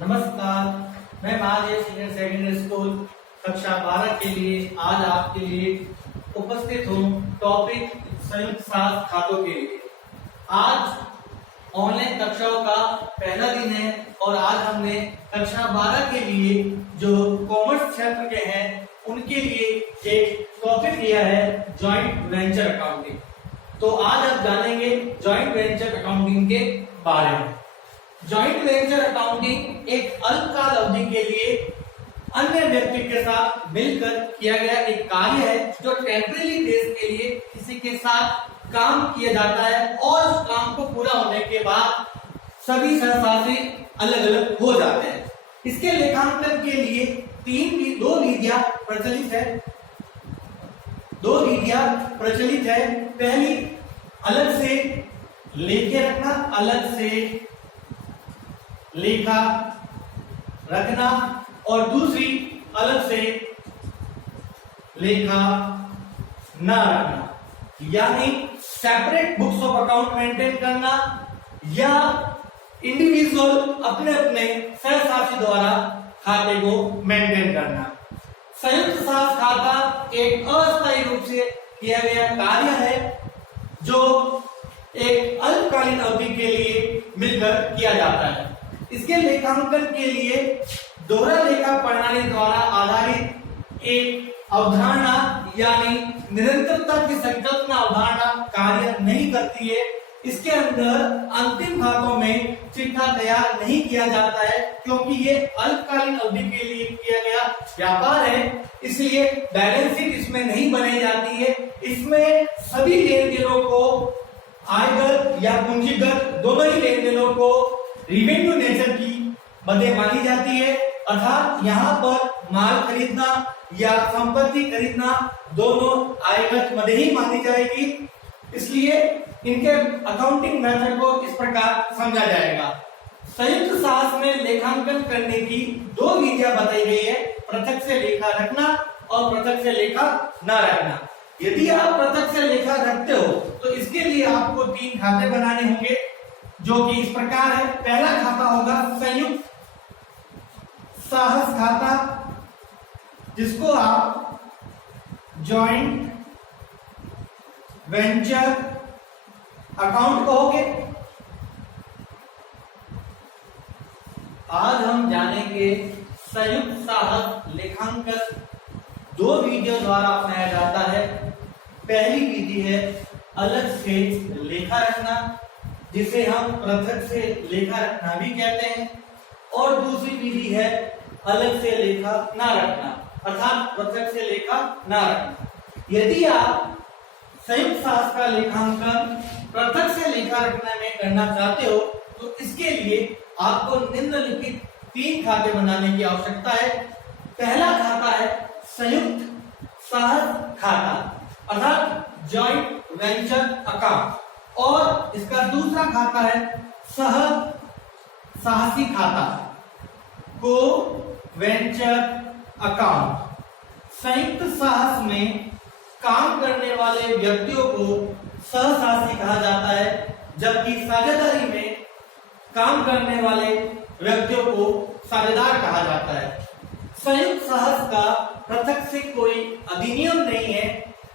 नमस्कार, मैं Mahadev senior secondary school कक्षा 12 के लिए आज आपके लिए उपस्थित हूँ टॉपिक संयुक्त सात खातों के लिए। आज ऑनलाइन कक्षाओं का पहला दिन है और आज हमने कक्षा 12 के लिए जो कॉमर्स क्षेत्र के हैं उनके लिए एक टॉपिक लिया है जॉइंट वेंचर अकाउंटिंग। तो आज आप जानेंगे जॉइंट वेंचर अकाउंटिंग के बारे में। जॉइंट वेंचर अकाउंटिंग एक अल्पकाल अवधि के लिए अन्य व्यक्ति के साथ मिलकर किया गया एक कार्य है जो टेम्परेरी बेस के लिए किसी के साथ काम किया जाता है और उस काम को पूरा होने के बाद सभी सहसासी अलग अलग हो जाते हैं। इसके लेखांकन के लिए दो विधियां प्रचलित है। पहली अलग से लेके रखना, अलग से लेखा रखना, और दूसरी अलग से लेखा ना रखना, यानी separate books of account maintain करना या इंडिविजुअल अपने अपने सहसासी द्वारा खाते को मेंटेन करना। संयुक्त साख खाता एक अस्थायी रूप से किया गया कार्य है जो एक अल्पकालीन अवधि के लिए मिलकर किया जाता है। इसके लेखांकन के लिए दोहरा लेखा प्रणाली द्वारा आधारित एक अवधारणा यानी निरंतरता की संकल्पना अवधारणा कार्य नहीं करती है। इसके अंदर अंतिम खातों में चिट्ठा तैयार नहीं किया जाता है क्योंकि ये अल्पकालीन अवधि के लिए किया गया व्यापार है, इसलिए बैलेंस शीट इसमें नहीं बनाई जाती है। इसमें सभी लेन देनों को आयकर या पूंजीगत दोनों ही लेन देनों को रिवेन्यू नेचर की मदे मानी जाती है, अर्थात यहाँ पर माल खरीदना या संपत्ति खरीदना दोनों आयकर मदे ही मानी जाएगी। इसलिए इनके अकाउंटिंग मेथड को इस प्रकार समझा जाएगा। संयुक्त साख में लेखांकन करने की दो विधियां बताई गई है, पृथक से लेखा रखना और पृथक से लेखा ना रखना। यदि आप पृथक से लेखा रखते हो तो इसके लिए आपको 3 खाते बनाने होंगे जो कि इस प्रकार है। पहला खाता होगा संयुक्त साहस खाता, जिसको आप जॉइंट वेंचर अकाउंट कहोगे। आज हम जानेंगे संयुक्त साहस लेखांकन दो विधियों द्वारा अपनाया जाता है। पहली विधि है अलग से लेखा रखना, जिसे हम पृथक से लेखा रखना भी कहते हैं, और दूसरी विधि है अलग से लेखा ना रखना, अर्थात पृथक से लेखा ना रखना। यदि आप संयुक्त साख का लेखांकन पृथक से लेखा रखने में करना चाहते हो तो इसके लिए आपको निम्नलिखित 3 खाते बनाने की आवश्यकता है। पहला खाता है संयुक्त साहस खाता अर्थात जॉइंट वेंचर अकाउंट, और इसका दूसरा खाता है साहसी खाता को वेंचर अकाउंट। संयुक्त साहस में काम करने वाले व्यक्तियों को सहसासी कहा जाता है, जबकि साझेदारी में काम करने वाले व्यक्तियों को साझेदार कहा जाता है। संयुक्त साहस का पृथक से कोई अधिनियम नहीं है।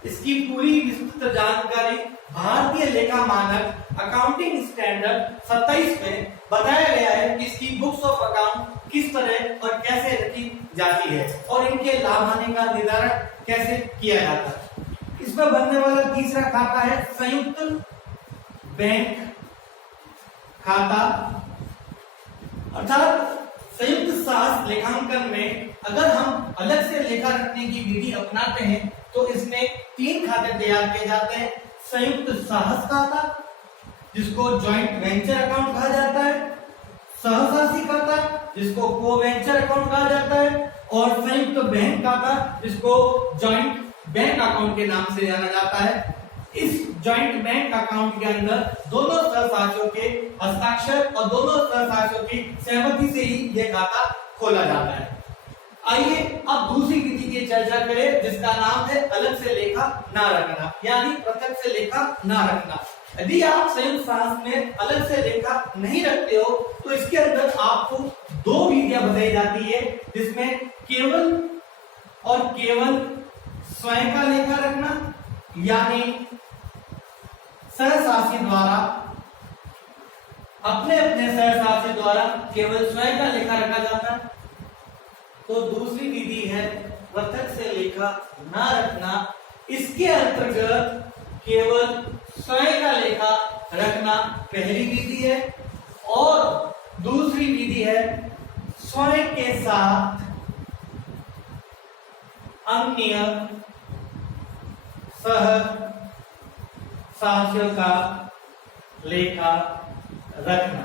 इसकी पूरी विस्तृत जानकारी भारतीय लेखा मानक अकाउंटिंग स्टैंडर्ड 27 में बताया गया है कि इसकी बुक्स ऑफ अकाउंट किस तरह और कैसे रखी जाती है और इनके लाभ हानि का निर्धारण कैसे किया जाता है। इसमें बनने वाला तीसरा खाता है संयुक्त बैंक खाता, अर्थात संयुक्त साख लेखांकन में अगर हम अलग से लेखा रखने की विधि अपनाते हैं तो इसमें 3 खाते तैयार किए जाते हैं। संयुक्त साहस खाता, जिसको जॉइंट वेंचर अकाउंट कहा जाता है, सहसासी खाता, जिसको को वेंचर अकाउंट कहा जाता है, और संयुक्त बैंक खाता, जिसको जॉइंट बैंक अकाउंट के नाम से जाना जाता है। इस जॉइंट बैंक अकाउंट के अंदर दोनों सहसासियों के हस्ताक्षर और दोनों सहसासियों की सहमति से ही यह खाता खोला जाता है। आइए अब दूसरी विधि की चर्चा करें, जिसका नाम है अलग से लेखा ना रखना, यानी पृथक से लेखा ना रखना। यदि आप संयुक्त साख में अलग से लेखा नहीं रखते हो तो इसके अंदर आपको 2 बनाई जाती है जिसमें केवल और केवल स्वयं का लेखा रखना, यानी सहशासी द्वारा अपने अपने सहशासी द्वारा केवल स्वयं का लेखा रखा जाता है। तो दूसरी विधि है पृथक से लेखा ना रखना। इसके अंतर्गत केवल स्वयं का लेखा रखना पहली विधि है, और दूसरी विधि है स्वयं के साथ अन्य सह साक्ष्यों का लेखा रखना।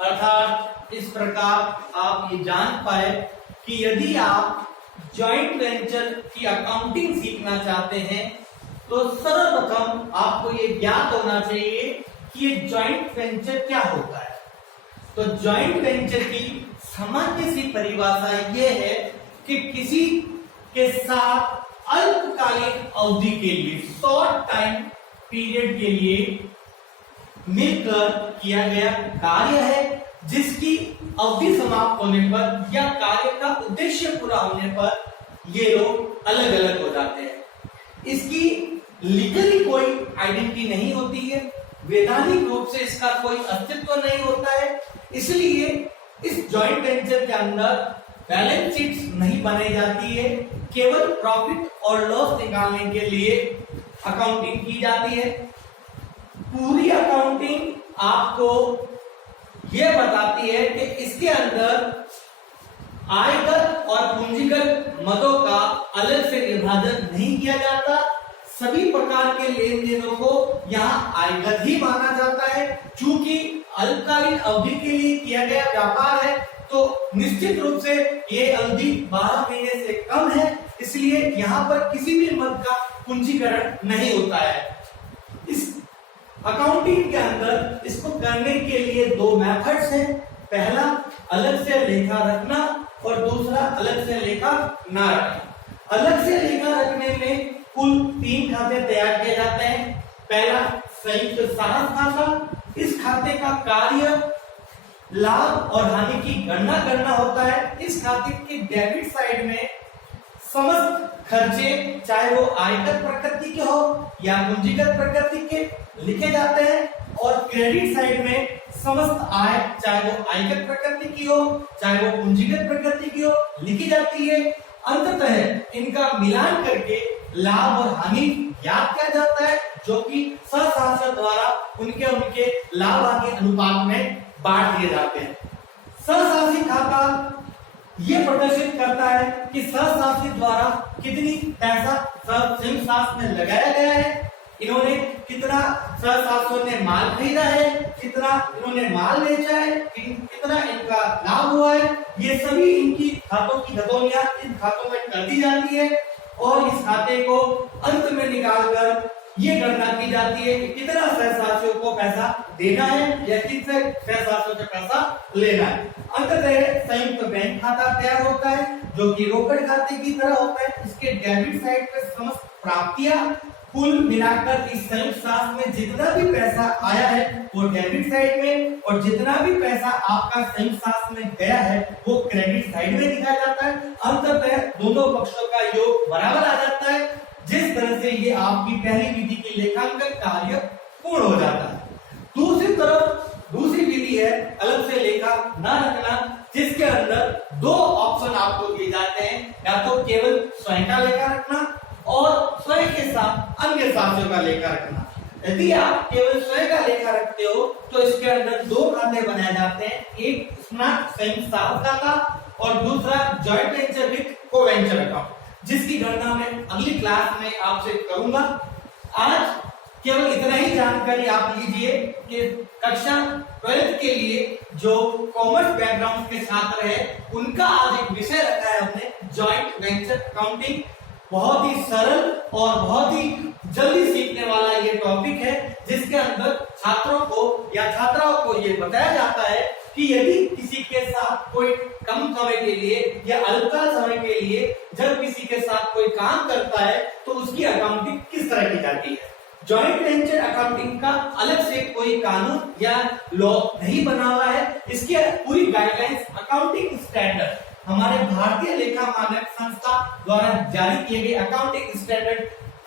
अर्थात इस प्रकार आप ये जान पाए कि यदि आप जॉइंट वेंचर की अकाउंटिंग सीखना चाहते हैं तो सर्वप्रथम आपको ये ज्ञात होना चाहिए कि ये जॉइंट वेंचर क्या होता है। तो जॉइंट वेंचर की सामान्य सी परिभाषा ये है कि किसी के साथ अल्पकालिक अवधि के लिए, शॉर्ट टाइम पीरियड के लिए मिलकर किया गया कार्य है, जिसकी अवधि समाप्त होने पर या कार्य का उद्देश्य पूरा होने पर ये लोग अलग अलग हो जाते हैं। इसकी लीगली कोई आइडेंटिटी नहीं होती है, वैधानिक रूप से इसका कोई अस्तित्व नहीं होता है। इसलिए इस जॉइंट वेंचर के अंदर बैलेंस शीट्स नहीं बनाई जाती है, केवल प्रॉफिट और लॉस निकालने के लिए अकाउंटिंग की जाती है। पूरी अकाउंटिंग आपको यह बताती है कि इसके अंदर आयकर और पूंजीगत मदों का अलग से विभाजन नहीं किया जाता। सभी प्रकार के लेन देनों को यहाँ आयकर ही माना जाता है। चूंकि अल्पकालीन अवधि के लिए किया गया व्यापार है तो निश्चित रूप से ये अवधि 12 महीने से कम है, इसलिए यहाँ पर किसी भी मद का पूंजीकरण नहीं होता है। इस अकाउंटिंग के अंदर इसको करने के लिए दो मेथड्स हैं। पहला अलग से लेखा रखना और दूसरा अलग से लेखा ना रखना। अलग से लेखा रखने में कुल 3 खाते तैयार किए जाते हैं। पहला संयुक्त साहस खाता। इस खाते का कार्य लाभ और हानि की गणना करना होता है। इस खाते के डेबिट साइड में समस्त खर्चे, चाहे वो आयकर प्रकृति के हो या पूंजीगत प्रकृति के, लिखे जाते हैं, और क्रेडिट साइड में समस्त आय, चाहे वो आयकर प्रकृति की हो चाहे वो पूंजीगत प्रकृति की हो, लिखी जाती है। अंततः इनका मिलान करके लाभ और हानि ज्ञात किया जाता है, जो कि सहशासी द्वारा उनके उनके लाभ हानि अनुपात में बांट दिए जाते हैं। सहशासी खाता ये प्रदर्शित करता है कि सहशासी द्वारा कितनी पैसा संयुक्त शासन में लगाया गया है, इन्होंने कितना सहशासियों ने माल खरीदा है, कितना इन्होंने माल बेचा है, कितना इनका लाभ हुआ है, ये सभी इनकी खातों की खतौनियां इन खातों में कर दी जाती है और इस खाते को अंत में निकालकर ये गणना की जाती है कि कितना सहशासियों को पैसा देना है या कितने सहशासियों से पैसा लेना है। अंततः संयुक्त बैंक खाता तैयार होता है जो कि रोकड़ खाते की तरह होता है। इसके डेबिट साइड पर समस्त प्राप्तियां कुल मिलाकर इस संयुक्त शासन में जितना भी पैसा आया है वो डेबिट साइड में, और जितना भी पैसा आपका संयुक्त शासन में गया है वो क्रेडिट साइड में दिखाया जाता है। अंततः दोनों पक्षों का योग बराबर आ जाता है, जिस तरह से ये आपकी पहली विधि की लेखांकन कार्य पूर्ण हो जाता है। दूसरी तरफ दूसरी विधि है अलग से लेखा न रखना, जिसके अंदर दो ऑप्शन आपको दिए जाते हैं, या तो केवल स्वयं का लेखा रखना और स्वयं के साथ अन्य साक्ष्यों का लेखा रखना। यदि आप केवल स्वयं का लेखा रखते हो तो इसके अंदर दो खाते बनाए जाते हैं, एक संयुक्त साहस खाता और दूसरा जॉइंट वेंचर विद को वेंचर अकाउंट, जिसकी गणना मैं अगली क्लास में आपसे करूंगा। आज केवल इतना ही जानकारी आप लीजिए कि कक्षा 12th के लिए जो कॉमर्स बैकग्राउंड के छात्र हैं उनका आज एक विषय रखा है हमने, जॉइंट वेंचर अकाउंटिंग। बहुत ही सरल और बहुत ही जल्दी सीखने वाला ये टॉपिक है, जिसके अंदर छात्रों को या छात्राओं को ये बताया जाता है कि यदि किसी के साथ कोई कम समय के लिए या अल्पकाल समय के लिए जब किसी के साथ कोई काम करता है तो उसकी अकाउंटिंग किस तरह की जाती है। जॉइंट वेंचर अकाउंटिंग का अलग से कोई कानून या लॉ नहीं बना हुआ है। इसके पूरी गाइडलाइंस अकाउंटिंग स्टैंडर्ड हमारे भारतीय लेखा मानक संस्था द्वारा जारी किए गए अकाउंटिंग स्टैंडर्ड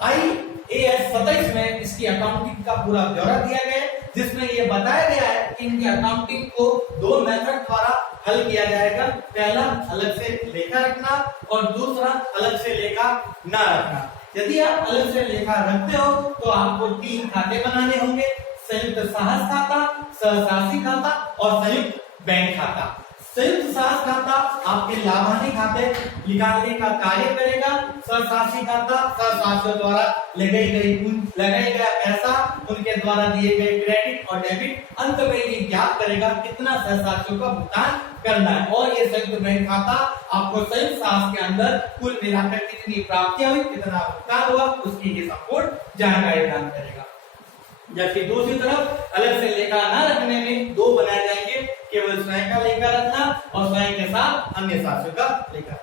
IAS 27 में इसकी अकाउंटिंग का पूरा ब्यौरा दिया गया है, जिसमें ये बताया गया है कि इनकी अकाउंटिंग को 2 मेथड द्वारा हल किया जाएगा। पहला अलग से लेखा रखना और दूसरा अलग से लेखा ना रखना। यदि आप अलग से लेखा रखते हो तो आपको 3 खाते बनाने होंगे, संयुक्त साहस खाता, सहसासी खाता और संयुक्त बैंक खाता। संयुक्त साहस खाता आपके लाभानी खाते निकालने का कार्य करेगा। सहसासी खाता सहसासियों द्वारा लगाया गया पैसा, उनके द्वारा दिए गए क्रेडिट और डेबिट अंत में ये ज्ञात करेगा कितना सहसासियों का भुगतान करना है। और ये संयुक्त बैंक खाता आपको संयुक्त साहस के अंदर कुल मिलाकर कितनी प्राप्तियां हुई, कितना भुगतान हुआ, उसकी ये संपूर्ण जानकारी प्रदान करेगा। जबकि दूसरी तरफ अलग से लेखा न रखने में 2 बनाए जाएंगे, केवल स्वयं का लेखा रखना और स्वयं के साथ अन्य साथियों का लेखा।